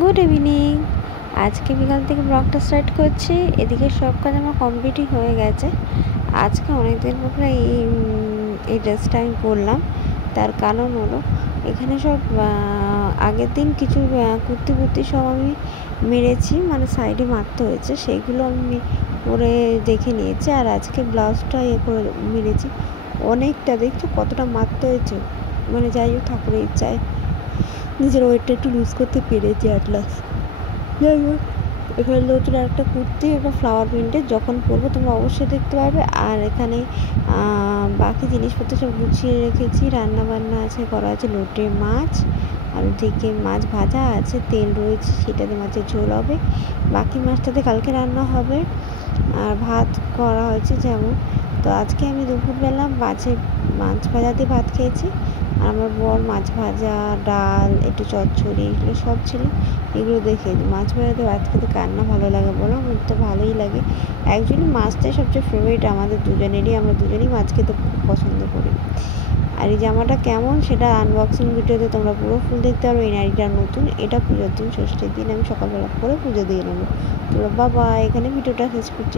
Good evening. আজকে বিকাল থেকে ব্লগটা স্টার্ট করছি। এদিকে সব কাজ আমার কমপ্লিটই হয়ে গেছে। আজকে অনেকদিন পরে এই ড্রেসটা আমি পরলাম। তার কারণ হলো এখানে সব আগের দিন কিছু কুর্তি সব আমি মেরেছি, মানে সাইডে মারতে হয়েছে, সেইগুলো আমি পরে দেখে নিয়েছি। আর আজকে ব্লাউজটা করে মেরেছি অনেকটা। দেখছো কতটা মারতে হয়েছে, মানে যাই হোক ঠাকুরের ইচ্ছায় নিজের ওয়েটটা একটু লুজ করতে পেরেছি অ্যাট লাস্ট। যাই হোক, এখানে নতুন একটা কুর্তি এবং ফ্লাওয়ার প্রিন্টের, যখন পরবো তোমরা অবশ্যই দেখতে পারবে। আর এখানে বাকি জিনিসপত্র সব গুছিয়ে রেখেছি। রান্না বান্না আছে, করা আছে লোটে মাছ, আর ওদিকে মাছ ভাজা আছে, তেল রয়েছে, সেটাতে মাছের ঝোল হবে। বাকি মাছটাতে কালকে রান্না হবে। আর ভাত করা হয়েছে যেমন। তো আজকে আমি দুপুরবেলা মাছ ভাজা দিয়ে ভাত খেয়েছি। আর আমার বর মাছ ভাজা, ডাল, একটু চচ্চড়ি, এগুলো সব ছিল। এগুলো দেখে মাছ ভাজা দিয়ে ভাত খেতে কার না ভালো লাগে বলো? আমার তো ভালোই লাগে। অ্যাকচুয়ালি মাছটাই সবচেয়ে ফেভারিট আমাদের দুজনেরই। আমরা দুজনেই মাছ খেতে খুব পছন্দ করি। আর এই জামাটা কেমন সেটা আনবক্সিং ভিডিওতে তোমরা পুরো ফুল দেখতে পারবে। এই নারীটা নতুন, এটা পুজোর দিন, ষষ্ঠীর দিন আমি সকালবেলা করে পুজো দিয়ে নেবো। তো বাবা, এখানে ভিডিওটা শেষ করছি।